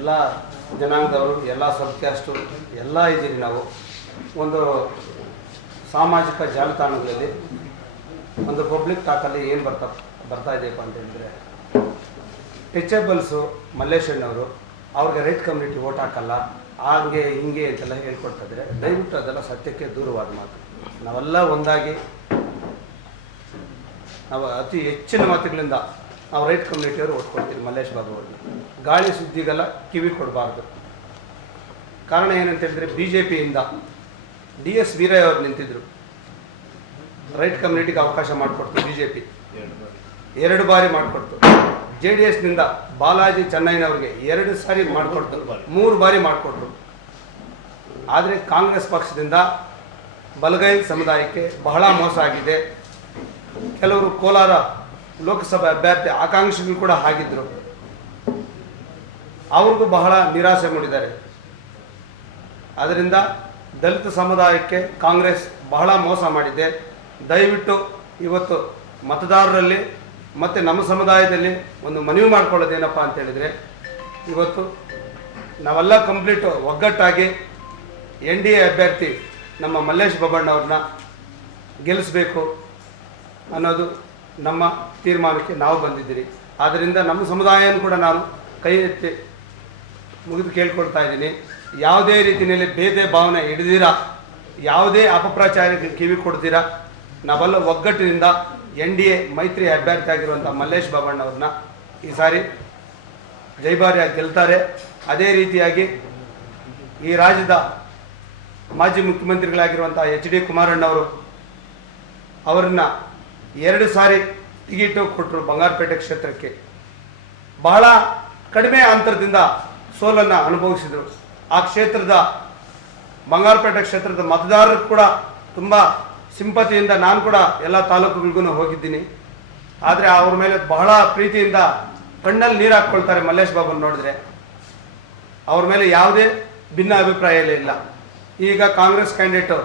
ಎಲ್ಲ ಜನಾಂಗದವರು, ಎಲ್ಲ ಸಬ್ಕ್ಯಾಸ್ಟು ಎಲ್ಲ ಇದ್ದೀವಿ ನಾವು. ಒಂದು ಸಾಮಾಜಿಕ ಜಾಲತಾಣಗಳಲ್ಲಿ, ಒಂದು ಪಬ್ಲಿಕ್ ಟಾಕಲ್ಲಿ ಏನು ಬರ್ತಾ ಬರ್ತಾ ಇದೆಯಪ್ಪ ಅಂತ ಹೇಳಿದ್ರೆ ಟೆಚಬಲ್ಸು ಮಲ್ಲೇಶಣ್ಣವರು ಅವ್ರಿಗೆ ರೈಟ್ ಕಮ್ಯುನಿಟಿ ಓಟ್ ಹಾಕಲ್ಲ, ಹಾಗೆ ಹಿಂಗೆ ಅಂತೆಲ್ಲ ಹೇಳ್ಕೊಡ್ತಾ ಇದ್ದಾರೆ. ದಯವಿಟ್ಟು ಅದೆಲ್ಲ ಸತ್ಯಕ್ಕೆ ದೂರವಾದ ಮಾತು. ನಾವೆಲ್ಲ ಒಂದಾಗಿ, ನಾವು ಅತಿ ಹೆಚ್ಚಿನ ಮಾತುಗಳಿಂದ ನಾವು ರೈಟ್ ಕಮ್ಯುನಿಟಿಯವರು ಓಟ್ ಕೊಡ್ತೀವಿ ಮಲ್ಲೇಶ್ ಬಾಬು ಗಾಳಿ ಸುದ್ದಿಗೆಲ್ಲ ಕಿವಿ ಕೊಡಬಾರ್ದು. ಕಾರಣ ಏನಂತ ಹೇಳಿದ್ರೆ ಬಿ ಜೆ ಪಿಯಿಂದ ಡಿ ಎಸ್ ವೀರಯ್ಯ ಅವರು ನಿಂತಿದ್ರು. ರೈಟ್ ಕಮ್ಯುನಿಟಿಗೆ ಅವಕಾಶ ಮಾಡಿಕೊಡ್ತು ಬಿ ಜೆ ಪಿ ಎರಡು ಬಾರಿ ಮಾಡಿಕೊಡ್ತು. ಜೆ ಡಿ ಎಸ್ನಿಂದ ಬಾಲಾಜಿ ಚೆನ್ನೈನವ್ರಿಗೆ ಎರಡು ಸಾರಿ ಮಾಡಿಕೊಡ್ತು. ಮೂರು ಬಾರಿ ಮಾಡಿಕೊಟ್ರು. ಆದರೆ ಕಾಂಗ್ರೆಸ್ ಪಕ್ಷದಿಂದ ಬಲಗೈ ಸಮುದಾಯಕ್ಕೆ ಬಹಳ ಮೋಸ ಆಗಿದೆ. ಕೆಲವರು ಕೋಲಾರ ಲೋಕಸಭೆ ಅಭ್ಯರ್ಥಿ ಆಕಾಂಕ್ಷಿಗಳು ಕೂಡ ಆಗಿದ್ದರು ಅವ್ರಿಗೂ ಬಹಳ ನಿರಾಸೆ ಮೂಡಿದ್ದಾರೆ. ಅದರಿಂದ ದಲಿತ ಸಮುದಾಯಕ್ಕೆ ಕಾಂಗ್ರೆಸ್ ಬಹಳ ಮೋಸ ಮಾಡಿದೆ. ದಯವಿಟ್ಟು ಇವತ್ತು ಮತದಾರರಲ್ಲಿ ಮತ್ತು ನಮ್ಮ ಸಮುದಾಯದಲ್ಲಿ ಒಂದು ಮನವಿ ಮಾಡ್ಕೊಳ್ಳೋದೇನಪ್ಪ ಅಂತ ಹೇಳಿದರೆ, ಇವತ್ತು ನಾವೆಲ್ಲ ಕಂಪ್ಲೀಟ್ ಒಗ್ಗಟ್ಟಾಗಿ ಎನ್ ಡಿ ಎ ಅಭ್ಯರ್ಥಿ ನಮ್ಮ ಮಲ್ಲೇಶ್ ಬೊಬ್ಬಣ್ಣವ್ರನ್ನ ಗೆಲ್ಲಿಸಬೇಕು ಅನ್ನೋದು ನಮ್ಮ ತೀರ್ಮಾನಕ್ಕೆ ನಾವು ಬಂದಿದ್ದೀರಿ. ಆದ್ದರಿಂದ ನಮ್ಮ ಸಮುದಾಯವನ್ನು ಕೂಡ ನಾನು ಕೈ ಎತ್ತಿ ಮುಗಿದು ಕೇಳ್ಕೊಳ್ತಾ ಇದ್ದೀನಿ. ಯಾವುದೇ ರೀತಿಯಲ್ಲಿ ಭೇದ ಭಾವನೆ ಹಿಡಿದಿರ, ಯಾವುದೇ ಅಪಪ್ರಚಾರಕ್ಕೆ ಕಿವಿ ಕೊಡ್ತೀರಾ, ನಾವೆಲ್ಲ ಒಗ್ಗಟ್ಟಿನಿಂದ ಎನ್ ಡಿ ಎ ಮೈತ್ರಿ ಅಭ್ಯರ್ಥಿ ಆಗಿರುವಂಥ ಮಲ್ಲೇಶ್ ಬಾಬಣ್ಣವ್ರನ್ನ ಈ ಸಾರಿ ಜೈಬಾರಿಯಾಗಿ ಗೆಲ್ತಾರೆ. ಅದೇ ರೀತಿಯಾಗಿ ಈ ರಾಜ್ಯದ ಮಾಜಿ ಮುಖ್ಯಮಂತ್ರಿಗಳಾಗಿರುವಂಥ ಎಚ್ ಡಿ ಕುಮಾರಣ್ಣವರು ಅವರನ್ನ ಎರಡು ಸಾರಿ ಟಿಕೆಟು ಕೊಟ್ಟರು ಬಂಗಾರಪೇಟೆ ಕ್ಷೇತ್ರಕ್ಕೆ. ಬಹಳ ಕಡಿಮೆ ಅಂತರದಿಂದ ಸೋಲನ್ನು ಅನುಭವಿಸಿದರು. ಆ ಕ್ಷೇತ್ರದ, ಬಂಗಾರಪೇಟೆ ಕ್ಷೇತ್ರದ ಮತದಾರರು ಕೂಡ ತುಂಬ ಸಿಂಪತಿಯಿಂದ ನಾನು ಕೂಡ ಎಲ್ಲ ತಾಲೂಕುಗಳಿಗೂ ಹೋಗಿದ್ದೀನಿ. ಆದರೆ ಅವ್ರ ಮೇಲೆ ಬಹಳ ಪ್ರೀತಿಯಿಂದ ಕಣ್ಣಲ್ಲಿ ನೀರು ಹಾಕ್ಕೊಳ್ತಾರೆ ಮಲ್ಲೇಶ್ ಬಾಬುನ ನೋಡಿದ್ರೆ. ಅವ್ರ ಮೇಲೆ ಯಾವುದೇ ಭಿನ್ನ ಅಭಿಪ್ರಾಯ ಇಲ್ಲ. ಈಗ ಕಾಂಗ್ರೆಸ್ ಕ್ಯಾಂಡಿಡೇಟು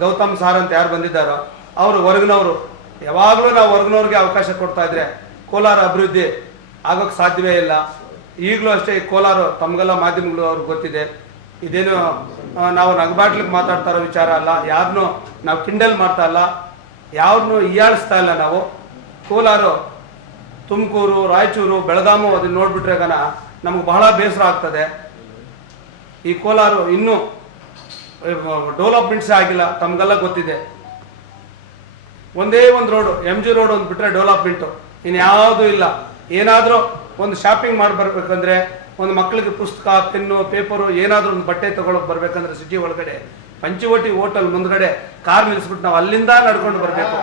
ಗೌತಮ್ ಸಾರ್ ಅಂತ ಯಾರು ಬಂದಿದ್ದಾರೋ, ಅವರು ಹೊರಗಿನವರು ಯಾವಾಗಲೂ ನಾವು ಹೊರಗಿನವ್ರಿಗೆ ಅವಕಾಶ ಕೊಡ್ತಾ ಇದ್ರೆ ಕೋಲಾರ ಅಭಿವೃದ್ಧಿ ಆಗೋಕ್ಕೆ ಸಾಧ್ಯವೇ ಇಲ್ಲ. ಈಗಲೂ ಅಷ್ಟೇ ಕೋಲಾರ ತಮಗೆಲ್ಲ ಮಾಧ್ಯಮಗಳು ಅವ್ರಿಗೆ ಗೊತ್ತಿದೆ. ಇದೇನು ನಾವು ನಗಬಾಟ್ಲಿಗೆ ಮಾತಾಡ್ತಾ ಇರೋ ವಿಚಾರ ಅಲ್ಲ. ಯಾರನ್ನೂ ನಾವು ಕಿಂಡಲ್ ಮಾಡ್ತಾ ಇಲ್ಲ. ಯಾರನ್ನೂ ಹೀಯಾಳಿಸ್ತಾ ಇಲ್ಲ ನಾವು. ಕೋಲಾರ, ತುಮಕೂರು, ರಾಯಚೂರು, ಬೆಳಗಾಮು ಅದನ್ನ ನೋಡ್ಬಿಟ್ರೆ ಗನ ನಮ್ಗೆ ಬಹಳ ಬೇಸರ ಆಗ್ತದೆ. ಈ ಕೋಲಾರ ಇನ್ನೂ ಡೆವಲಪ್ಮೆಂಟ್ಸೇ ಆಗಿಲ್ಲ. ತಮಗೆಲ್ಲ ಗೊತ್ತಿದೆ. ಒಂದೇ ಒಂದು ರೋಡು ಎಂ ಜಿ ರೋಡ್ ಒಂದು ಬಿಟ್ಟರೆ ಡೆವಲಪ್ಮೆಂಟು ಇನ್ನು ಯಾವುದೂ ಇಲ್ಲ. ಏನಾದರೂ ಒಂದು ಶಾಪಿಂಗ್ ಮಾಡಿ ಬರ್ಬೇಕಂದ್ರೆ ಒಂದು ಮಕ್ಕಳಿಗೆ ಪುಸ್ತಕ ಪೆನ್ನು ಪೇಪರು ಏನಾದರೂ ಒಂದು ಬಟ್ಟೆ ತಗೊಳಕ್ ಬರಬೇಕಂದ್ರೆ ಸಿಟಿ ಒಳಗಡೆ. ಪಂಚವಟಿ ಹೋಟೆಲ್ ಮುಂದ್ಗಡೆ ಕಾರ್ ನಿಲ್ಲಿಸ್ಬಿಟ್ಟು ನಾವು ಅಲ್ಲಿಂದ ನಡ್ಕೊಂಡು ಬರಬೇಕು.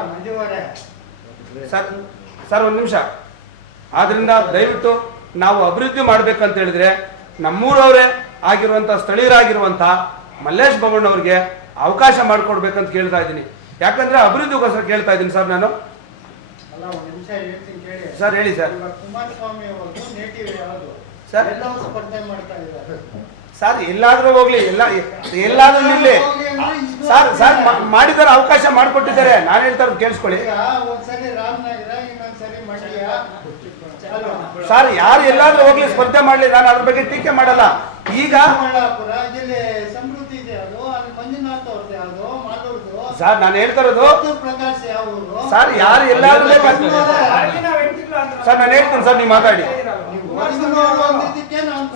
ಸರ್ ಸರ್ ಒಂದು ನಿಮಿಷ. ಆದ್ರಿಂದ ದಯವಿಟ್ಟು ನಾವು ಅಭಿವೃದ್ಧಿ ಮಾಡ್ಬೇಕಂತ ಹೇಳಿದ್ರೆ ನಮ್ಮೂರವರೇ ಆಗಿರುವಂಥ ಸ್ಥಳೀಯರಾಗಿರುವಂಥ ಮಲ್ಲೇಶ್ ಬಮ್ಮಣ್ಣವ್ರಿಗೆ ಅವಕಾಶ ಮಾಡಿಕೊಡ್ಬೇಕಂತ ಕೇಳ್ತಾ ಇದ್ದೀನಿ. ಯಾಕಂದ್ರೆ ಅಭಿವೃದ್ಧಿಗೋಸ್ಕರ ಕೇಳ್ತಾ ಇದ್ದೀನಿ ಸರ್ ನಾನು. ಸರ್ ಹೇಳಿ ಸರ್. ಸರ್? ಸರ್ ಎಲ್ಲಾದ್ರೂ ಹೋಗ್ಲಿ ಎಲ್ಲ ಎಲ್ಲಾದ್ರೂ ನಿಲ್ಲಿ. ಸರ್ ಸರ್ ಮಾಡಿದಾರೆ ಅವಕಾಶ ಮಾಡಿಕೊಟ್ಟಿದ್ದಾರೆ. ನಾನು ಹೇಳ್ತಾರ ಕೇಳಿಸ್ಕೊಳ್ಳಿ. ಸರ್ ಯಾರು ಎಲ್ಲಾದ್ರೂ ಹೋಗ್ಲಿ ಸ್ಪರ್ಧೆ ಮಾಡ್ಲಿ. ನಾನು ಅದ್ರ ಬಗ್ಗೆ ಟೀಕೆ ಮಾಡಲ್ಲ. ಈಗ ಚಿಕ್ಕಬಳ್ಳಾಪುರ ಇಲ್ಲಿ ಸಮೃದ್ಧಿ ಇದೆ ಅದು ಅಲ್ಲಿ ಮಂಜುನಾಥ್ ಅವ್ರದ್ದು ಯಾವುದು ಮಾಲೂರ್ದು ಸರ್ ನಾನು ಹೇಳ್ತಾ ಇರೋದು ಸರ್ ಯಾರು ಎಲ್ಲಾದ್ರೂ ಸರ್ ನಾನು ಹೇಳ್ತೀನಿ ಸರ್ ನೀವು ಮಾತಾಡಿ.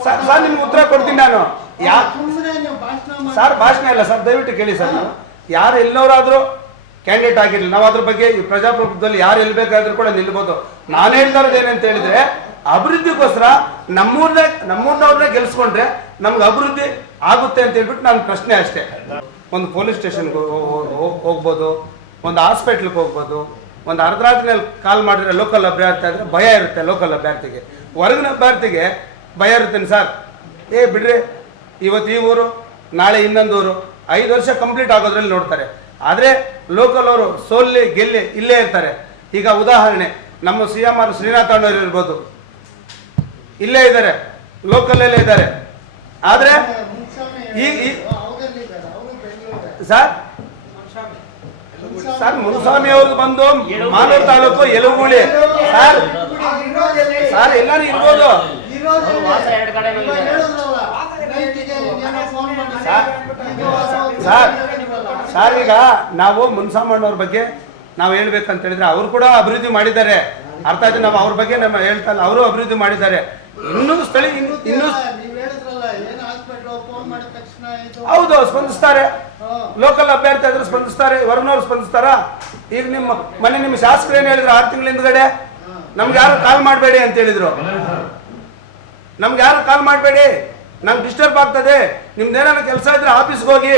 ಸರ್ ಸರ್ ನಿಮ್ಗೆ ಉತ್ತರ ಕೊಡ್ತೀನಿ ನಾನು. ಯಾ ಸುಮ್ಮನೆ ನೀವು ಭಾಷಣ ಮಾಡಿ. ಸರ್ ಭಾಷಣ ಇಲ್ಲ ಸರ್ ದಯವಿಟ್ಟು ಕೇಳಿ ಸರ್ ನಾನು. ಯಾರು ಎಲ್ಲೋರಾದ್ರೂ ಕ್ಯಾಂಡಿಡೇಟ್ ಆಗಿರಲಿ ನಾವು ಅದ್ರ ಬಗ್ಗೆ ಈ ಪ್ರಜಾಪ್ರಭುತ್ವದಲ್ಲಿ ಯಾರು ಎಲ್ಲಿ ಬೇಕಾದ್ರೂ ಕೂಡ ನಿಲ್ಬೋದು. ನಾನು ಹೇಳ್ತಾ ಇರೋದು ಏನಂತ ಹೇಳಿದ್ರೆ ಅಭಿವೃದ್ಧಿಗೋಸ್ಕರ ನಮ್ಮೂರ್ನೇ ನಮ್ಮೂರ್ನವ್ರನ್ನೇ ಗೆಲ್ಸ್ಕೊಂಡ್ರೆ ನಮ್ಗೆ ಅಭಿವೃದ್ಧಿ ಆಗುತ್ತೆ ಅಂತ ಹೇಳ್ಬಿಟ್ಟು ನನ್ನ ಪ್ರಶ್ನೆ ಅಷ್ಟೇ. ಒಂದು ಪೊಲೀಸ್ ಸ್ಟೇಷನ್ಗೆ ಹೋಗ್ಬೋದು, ಒಂದು ಹಾಸ್ಪಿಟ್ಲಿಗೆ ಹೋಗ್ಬೋದು, ಒಂದು ಅರ್ಧರಾತ್ರಿನಲ್ಲಿ ಕಾಲ್ ಮಾಡಿದ್ರೆ ಲೋಕಲ್ ಅಭ್ಯರ್ಥಿ ಆದರೆ ಭಯ ಇರುತ್ತೆ ಲೋಕಲ್ ಅಭ್ಯರ್ಥಿಗೆ. ಹೊರಗಿನ ಅಭ್ಯರ್ಥಿಗೆ ಭಯ ಇರುತ್ತೇನೆ ಸರ್ ಏ, ಬಿಡ್ರಿ, ಇವತ್ತು ಈ ಊರು, ನಾಳೆ ಇನ್ನೊಂದು ಊರು, ಐದು ವರ್ಷ ಕಂಪ್ಲೀಟ್ ಆಗೋದ್ರಲ್ಲಿ ನೋಡ್ತಾರೆ. ಆದರೆ ಲೋಕಲ್ ಅವರು ಸೋಲ್ಲಿ, ಗೆಲ್ಲಿ ಇಲ್ಲೇ ಇರ್ತಾರೆ. ಈಗ ಉದಾಹರಣೆ, ನಮ್ಮ ಸಿ ಎಂ ಆರ್ ಶ್ರೀನಾಥ್ ಅಣ್ಣವ್ರು ಇರ್ಬೋದು. ಇಲ್ಲೇ ಇದ್ದಾರೆ ಲೋಕಲಲ್ಲೇ ಇದ್ದಾರೆ. ಆದರೆ ಈ- ಈ- ಅವರಲ್ಲಿದ್ದಾರೆ ಅವರು ಬೆಂಗಳೂರು ಸರ್? ಸರ್ ಮುರುಸ್ವಾಮಿ ಅವ್ರಿಗೆ ಬಂದು ಮಾಲೂರು ತಾಲೂಕು ಎಲುಗೂಳಿ ಸರ್ ಸರ್ ಎಲ್ಲಾನು ಇರ್ಬೋದು. ಸರ್, ಸರ್, ಈಗ ನಾವು ಮುನ್ಸಾಮಣ್ಣವ್ರ ಬಗ್ಗೆ ನಾವು ಹೇಳ್ಬೇಕಂತ ಹೇಳಿದ್ರೆ ಅವರು ಕೂಡ ಅಭಿವೃದ್ಧಿ ಮಾಡಿದ್ದಾರೆ. ಅರ್ಥ ಆಯ್ತು ನಾವು ಅವ್ರ ಬಗ್ಗೆ ನಮ್ಮ ಹೇಳ್ತಾ ಇಲ್ಲ ಅವರು ಅಭಿವೃದ್ಧಿ ಮಾಡಿದ್ದಾರೆ. ಇನ್ನೂ ಸ್ಥಳೀಯ ಇನ್ನು ಇನ್ನೂ ಹೇಳಿದ್ರಲ್ಲ ಏನ್ ಹಾಸ್ಪಿಟ್ಲ್ ಫೋನ್ ಮಾಡಿದ ತಕ್ಷಣ ಇದು ಹೌದು ಸ್ಪಂದಿಸ್ತಾರೆ. ಲೋಕಲ್ ಅಭ್ಯರ್ಥಿ ಆದ್ರೂ ಸ್ಪಂದಿಸ್ತಾರೆ ಹೊರನವ್ರು ಸ್ಪಂದಿಸ್ತಾರ? ಈಗ ನಿಮ್ಮ ಮನೆ ನಿಮ್ಮ ಶಾಸಕರು ಏನು ಹೇಳಿದ್ರು? ಆರು ತಿಂಗಳ ಹಿಂದ್ಗಡೆ? ನಮ್ಗೆ ಯಾರು ಕಾಲ್ ಮಾಡಬೇಡಿ ಅಂತ ಹೇಳಿದ್ರು. ನಮ್ಗೆ ಯಾರು ಕಾಲ್ ಮಾಡಬೇಡಿ? ನಂಗೆ ಡಿಸ್ಟರ್ಬ್ ಆಗ್ತದೆ. ನಿಮ್ದೇನಾದ್ರು ಕೆಲಸ ಇದ್ರೆ ಆಫೀಸ್ಗೆ ಹೋಗಿ.